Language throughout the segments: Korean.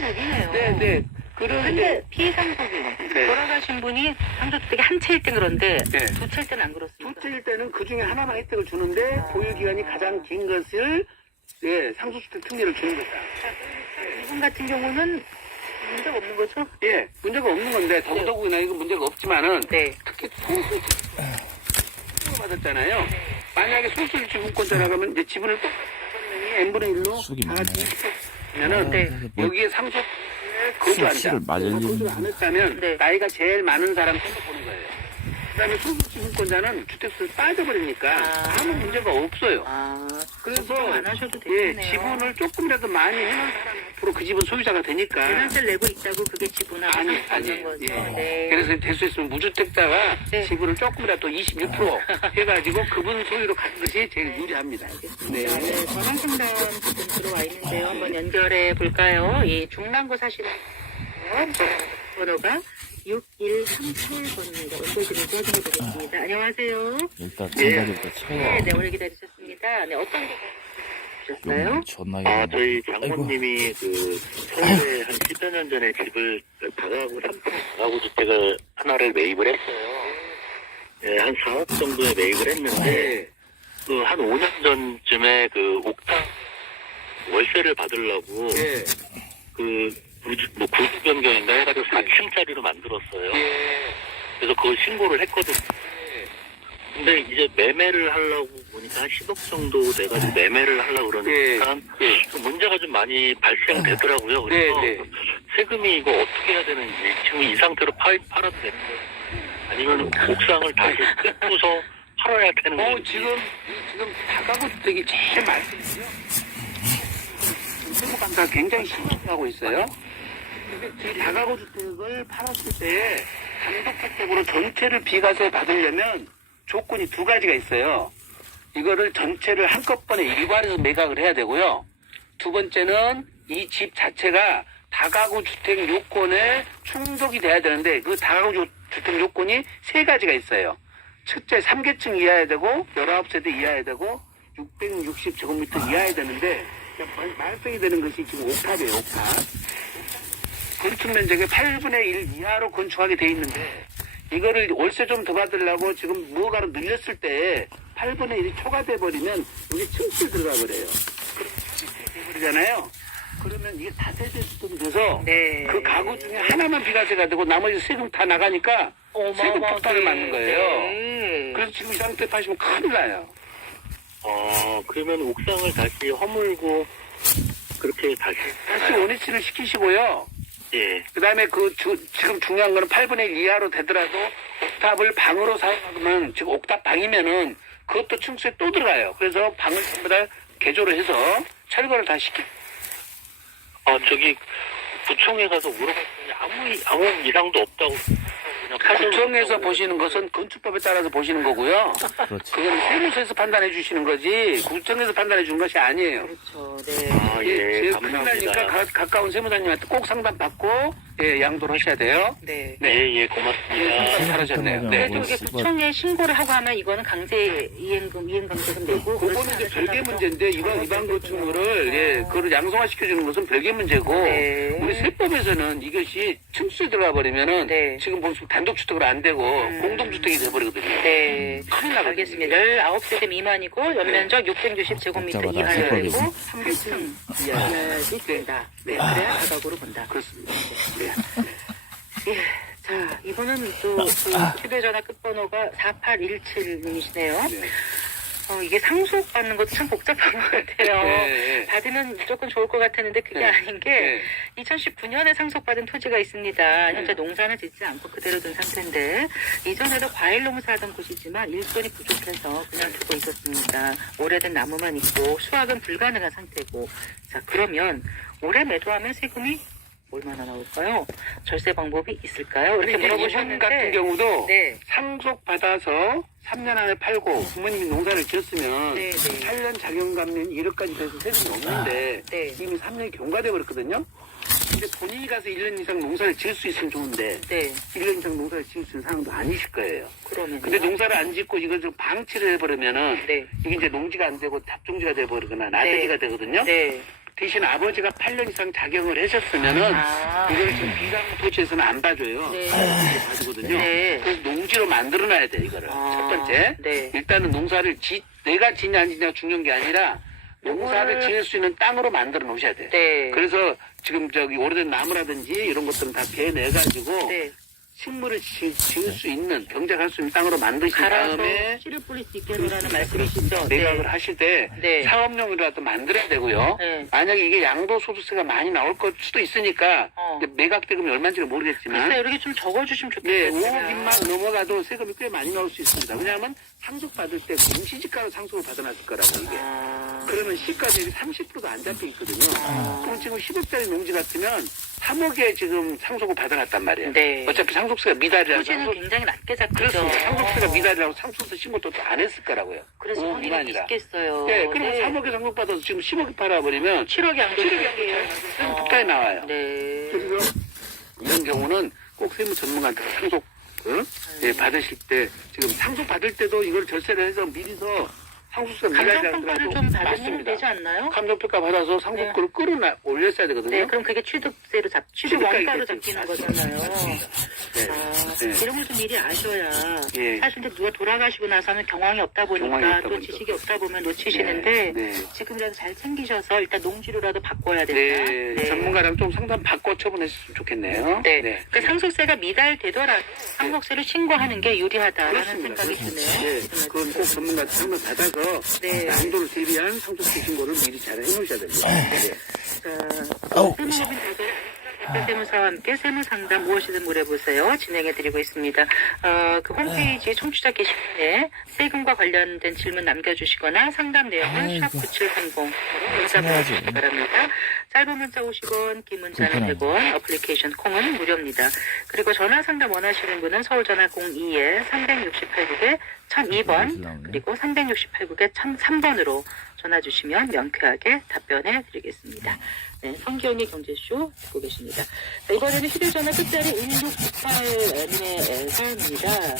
상속이네요. 네. 그런데 피상속이 돌아가신 분이 상속주택이 한 채일 땐 그런데 두 채일 때는 안 그렇습니다. 두 채일 때는 그 중에 하나만 혜택을 주는데 보유기간이 가장 긴 것을 상속주택 특례를 주는 거다. 이분 같은 경우는 문제가 없는 거죠? 예, 문제가 없는 건데 더더군다나 이건 문제가 없지만은 특히 소수지 받았잖아요. 만약에 소수지분권자라고 하면 이제 지분을 또 n분의 1로 다 같이 하면은 여기에 상속 거주한다. 거주를 안 했다면 나이가 제일 많은 사람 손도 보는 거예요. 그다음에 소수지분권자는 주택수를 빠져버리니까 아무 문제가 없어요. 그래서 안 하셔도 되겠네요. 지분을 조금이라도 많이 해놓은 사람 앞으로 그 집은 소유자가 되니까. 대난세를 내고 있다고 그게 지분하고 상관없는 거죠. 그래서 될 수 있으면 무주택자가 지분을 조금이라도 21% 해가지고 그분 소유로 가는 것이 제일 유리합니다. 전화상담 지금 들어와 있는데요. 한번 연결해 볼까요? 이 중랑구 사시는 번호가 6138번입니다. 어떤 분인지 확인해 보겠습니다. 안녕하세요. 일단 생각보다 채워. 네, 오래 기다리셨습니다. 네, 어떤 게 주셨어요? 저희 장모님이 서울에 한 10여 년 전에 집을 다가구 3평 다가구 주택을 하나를 매입을 했어요. 네, 한 4억 정도에 매입을 했는데 한 5년 전쯤에 옥탑 월세를 받으려고 구조 변경인가 해가지고 4층짜리로 만들었어요. 그래서 그걸 신고를 했거든요. 근데 이제 매매를 하려고 보니까 한 10억 정도 돼가지고 매매를 하려고 그러니까 문제가 좀 많이 발생되더라고요. 그래서 세금이 이거 어떻게 해야 되는지 지금 이 상태로 팔아도 되는 거예요? 아니면 옥상을 다시 뜯고서 팔아야 되는 거예요? 지금 다가구 주택이 제일 많거든요. 세무감사가 굉장히 심하게 하고 있어요. 근데 이 다가구 주택을 팔았을 때 단독주택으로 전체를 비과세 받으려면 조건이 두 가지가 있어요. 이거를 전체를 한꺼번에 일괄해서 매각을 해야 되고요. 두 번째는 이 집 자체가 다가구 주택 요건에 충족이 돼야 되는데 그 다가구 주택 요건이 세 가지가 있어요. 첫째 3계층 이하야 되고 19세대 이하야 되고 660제곱미터 이하야 되는데 말썽이 되는 것이 지금 옥탑이에요. 옥탑. 건축 면적의 8분의 1 이하로 건축하게 돼 있는데 이거를 월세 좀 더 받으려고 지금 무허가로 늘렸을 때 8분의 1이 초과돼 버리면 여기 층수 들어가 버려요. 그러잖아요. 그러면 이게 다세대수도 돼서 그 가구 중에 하나만 비과세가 되고 나머지 세금 다 나가니까 세금 폭탄을 맞는 거예요. 그래서 지금 이 상태 파시면 큰일 나요. 그러면 옥상을 다시 허물고 그렇게 다시 원위치를 시키시고요. 그 다음에 지금 중요한 거는 8분의 1 이하로 되더라도 옥탑을 방으로 사용하면 지금 옥탑 방이면은 그것도 층수에 또 들어가요. 그래서 방을 전부 다 개조를 해서 철거를 다 저기 구청에 가서 물어봤더니 아무 이상도 없다고. 구청에서 보시는 것은 건축법에 따라서 보시는 거고요. 그건 세무서에서 판단해 주시는 거지 구청에서 판단해 주는 것이 아니에요. 그렇죠. 제일 큰일 감사합니다. 나니까 가까운 세무사님한테 꼭 상담 받고 양도를 하셔야 돼요. 고맙습니다. 잘하셨네요. 그래도 이게 구청에 신고를 하고 하면 이거는 강제 이행강제금 내고 그거는 이제 별개 문제인데 이반 건축물을 그걸 양성화시켜주는 것은 별개 문제고 우리 세법에서는 이것이 층수에 들어가 버리면은 지금 보시면 단독주택으로 안 되고 공동주택이 돼버리거든요. 큰일 나거든요. 알겠습니다. 19세대 미만이고 연면적 660제곱미터 이하여야 되고 3계층 이하여야지 된다. 그래야 다각으로 본다. 그렇습니다. 자, 이분은 또 휴대전화 끝번호가 4817님이시네요. 이게 상속받는 것도 참 복잡한 것 같아요. 받으면 무조건 좋을 것 같았는데 그게 아닌 게 2019년에 상속받은 토지가 있습니다. 현재 농사는 짓지 않고 그대로 둔 상태인데 이전에도 과일 농사하던 곳이지만 일손이 부족해서 그냥 두고 있었습니다. 오래된 나무만 있고 수확은 불가능한 상태고 자 그러면 올해 매도하면 세금이 얼마나 나올까요? 절세 방법이 있을까요? 이렇게 물어보셨는데 이분 같은 경우도 상속받아서 3년 안에 팔고 부모님이 농사를 지었으면 8년 자경감면 1억까지 돼서 세금이 없는데 이미 3년이 경과돼 버렸거든요. 근데 본인이 가서 1년 이상 농사를 지을 수 있으면 좋은데 1년 이상 농사를 지을 수 있는 상황도 아니실 거예요. 근데 농사를 안 짓고 이걸 좀 방치를 해버리면은 이게 이제 농지가 안 되고 잡종지가 돼버리거나 나대지가 되거든요. 대신 아버지가 8년 이상 작용을 하셨으면은 이걸 지금 비상토지에서는 안 봐줘요. 네. 봐주거든요. 네. 그래서 농지로 만들어놔야 돼 이거를. 첫 번째, 네. 일단은 농사를 내가 지냐 안 지냐 중요한 게 아니라 농사를 지을 수 있는 땅으로 만들어 놓으셔야 돼. 네. 그래서 지금 저기 오래된 나무라든지 이런 것들은 다 베내가지고 네. 식물을 지을 수 있는 경작할 수 있는 땅으로 만드신 갈아서 다음에 씨를 뿌릴 수 있게 해놓으라는 말씀이시죠? 매각을 하실 때 네. 사업용이라도 만들어야 되고요. 네. 만약에 이게 양도소득세가 많이 나올 것 수도 있으니까 이제 매각 대금이 얼마인지는 모르겠지만 글쎄요, 이렇게 좀 적어주시면 네, 좋겠어요. 5억 인만 넘어가도 세금이 꽤 많이 나올 수 있습니다. 왜냐하면 상속받을 때 공시지가로 상속을 받아놨을 거라고 이게. 그러면 시가 대비 30%도 안 잡혀 있거든요. 그럼 지금 10억짜리 농지 같으면 3억에 지금 상속을 받아놨단 말이에요. 네. 어차피 상속세가 미달이라서 토지는 굉장히 낮게 잡히죠. 그렇습니다. 상속세가 미달이라고 상속세 신고도 또 안 했을 거라고요. 그래서 5억 확률이 미만이라. 있겠어요. 네, 그러면 3억에 상속받아서 지금 10억에 팔아버리면 7억이 안 7억이 되요 안 폭탄이 나와요. 네. 그래서 이런 경우는 꼭 세무 전문가한테 상속 예, 받으실 때 지금 상속 받을 때도 이걸 절세를 해서 미리서 상속세 감정평가를 좀 받으면 맞습니다. 되지 않나요? 감정평가 받아서 상속세를 올렸어야 되거든요. 네, 그럼 그게 취득세로 취득 원가로 잡히는 거잖아요. 네. 네. 이런 걸 좀 미리 아셔야. 예. 사실 근데 누가 돌아가시고 나서는 경황이 없다 보니까 경황이 없다 또 보니까. 지식이 없다 보면 놓치시는데 네. 지금이라도 잘 챙기셔서 일단 농지로라도 바꿔야 된다. 네. 전문가랑 좀 상담 받고 처분했으면 좋겠네요. 네. 그 상속세가 미달되더라도 상속세를 신고하는 게 유리하다라는 그렇습니다. 생각이 드네요. 네. 그건 꼭 전문가한테 상담 받아서 네. 양도를 대비한 상속세 신고를 미리 잘 해놓으셔야 됩니다. 네. 세무법인 다들 세무사와 함께 세무상담 무엇이든 물어보세요. 진행해드리고 있습니다. 그 홈페이지 청취자 게시판에 세금과 관련된 질문 남겨주시거나 상담 내역은 샵9730으로 문자 보내주시기 바랍니다. 짧은 문자 50원, 긴 문자는 100원, 어플리케이션 콩은 무료입니다. 그리고 전화 상담 원하시는 분은 서울전화 02-368국에 1002번 그리고 368국에 1003번으로 전화 주시면 명쾌하게 답변해 드리겠습니다. 네, 성기영의 경제쇼 듣고 계십니다. 자, 이번에는 휴대전화 끝자리 1698님의 사연입니다.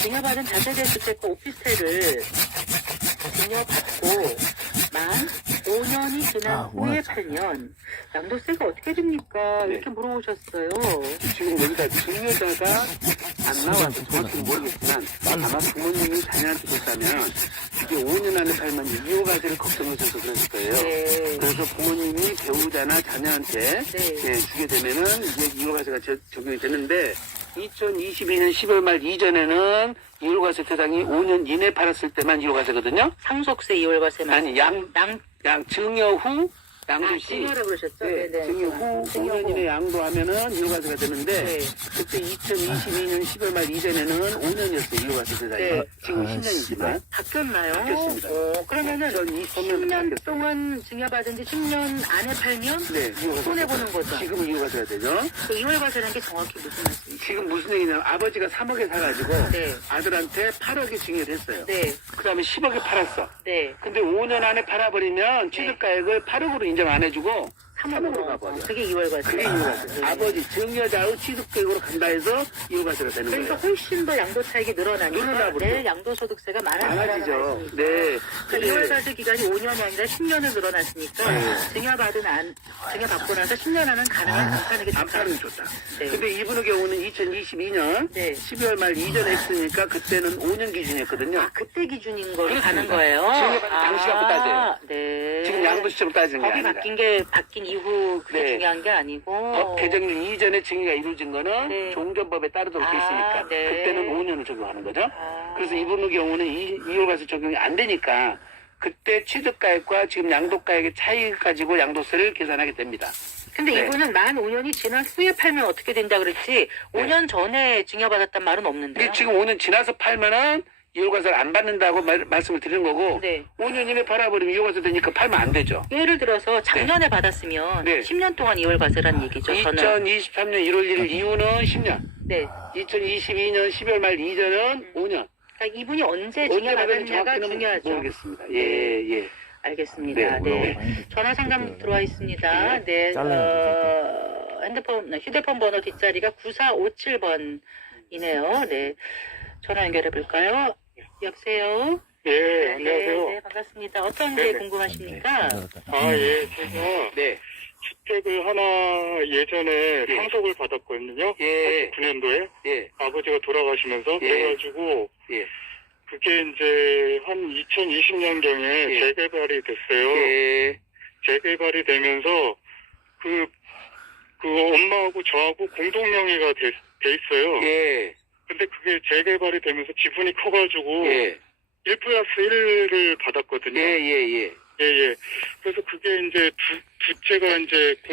증여받은 다세대 주택과 오피스텔을 증여받고 만 5년이 지난 후에 팔면 양도세가 어떻게 됩니까? 이렇게 물어보셨어요. 지금 여기다 증여자가 안 나와서 정확히 모르겠지만 아마 부모님이 자녀한테 줬다면 이게 5년 안에 팔면 이호가세를 걱정하셔서 그랬을 거예요. 네. 그래서 부모님이 배우자나 자녀한테 주게 되면은 이게 이호가세가 적용이 되는데 2022년 10월 말 이전에는 이월과세 대상이 5년 이내 팔았을 때만 이월과세거든요. 상속세 이월과세만 아니 양 증여 후 양도 시 증여라고 그러셨죠? 네, 네네. 증여 후 5년 이내 양도하면은 이월과세가 되는데 네. 그때 2022년 10월 말 이전에는 5년이었어요 이월과세 대상이. 네. 지금 10년이지만 바뀌었나요? 바뀌었습니다. 그러면은 10년 동안 증여받은 지 10년 안에 팔면 네, 손해보는 거죠? 지금 이월과세가 되죠. 그 이월과세라는 게 정확히 무슨 말씀이세요? 지금 무슨 얘기냐면 아버지가 3억에 사가지고 네. 아들한테 8억에 증여를 했어요. 네. 그 다음에 10억에 팔았어. 네. 근데 5년 안에 팔아버리면 취득가액을 8억으로 인정 안 해주고 3억으로 가버려. 그게 이월과세. 그게 이유가세. 아버지 증여자의 취득계획으로 간다 해서 이유가세가 되는 그러니까 거예요. 훨씬 더 양도 차익이 늘어나니까 늘어나버리죠. 내일 양도소득세가 많아진다는 많아지죠. 말씀이죠. 네. 그러니까 이월과세 기간이 5년이 아니라 10년을 늘어났으니까 증여받고 나서 10년 안은 가능한 안 파는 게 안 좋다. 파는 게 좋다. 네. 근데 이분의 경우는 2022년 네. 12월 말 이전에 했으니까 그때는 5년 기준이었거든요. 아, 그때 기준인 걸로 그렇습니다. 가는 거예요? 증여받은 당시 갖고 따져요. 네. 지금 양도시점 따지는 게 법이 아니라. 바뀐 이후 그게 네. 중요한 게 아니고. 법 개정일 이전에 증여가 이루어진 거는 네. 종전법에 따르도록 돼 있으니까 네. 그때는 5년을 적용하는 거죠. 아. 그래서 이분의 경우는 이월과세 적용이 안 되니까 그때 취득가액과 지금 양도가액의 차이를 가지고 양도세를 계산하게 됩니다. 근데 네. 이분은 만 5년이 지난 후에 팔면 어떻게 된다 그랬지 5년 전에 증여받았단 말은 없는데요. 근데 지금 5년 지나서 팔면은 이월과세를 안 받는다고 말씀을 드리는 거고 네. 5년 이내 팔아버리면 이월과세 되니까 팔면 안 되죠. 예를 들어서 작년에 받았으면 네. 10년 동안 이월과세라는 얘기죠. 저는. 2023년 1월 1일 이후는 10년, 네. 2022년 12월 말 이전은 5년. 그러니까 이분이 언제 언제 받았는지 증여받았냐가 정확히는 중요하죠. 모르겠습니다. 예. 알겠습니다. 네. 네. 전화 상담 들어와 있습니다. 네. 휴대폰 번호 뒷자리가 9457번이네요. 네. 전화 연결해 볼까요? 여보세요? 예, 안녕하세요. 네, 반갑습니다. 어떤 네, 게 궁금하십니까? 예, 제가 네. 주택을 하나 예전에 예. 상속을 받았거든요. 예. 89년도에 예. 아버지가 돌아가시면서 예. 그래가지고 예. 그게 이제 한 2020년경에 예. 재개발이 됐어요. 예. 재개발이 되면서 그 엄마하고 저하고 공동명의가 돼 있어요. 예. 근데 그게 재개발이 되면서 지분이 커가지고 예. 1+1을 받았거든요. 예. 예. 예. 예, 예. 그래서 그게 이제 두째가 이제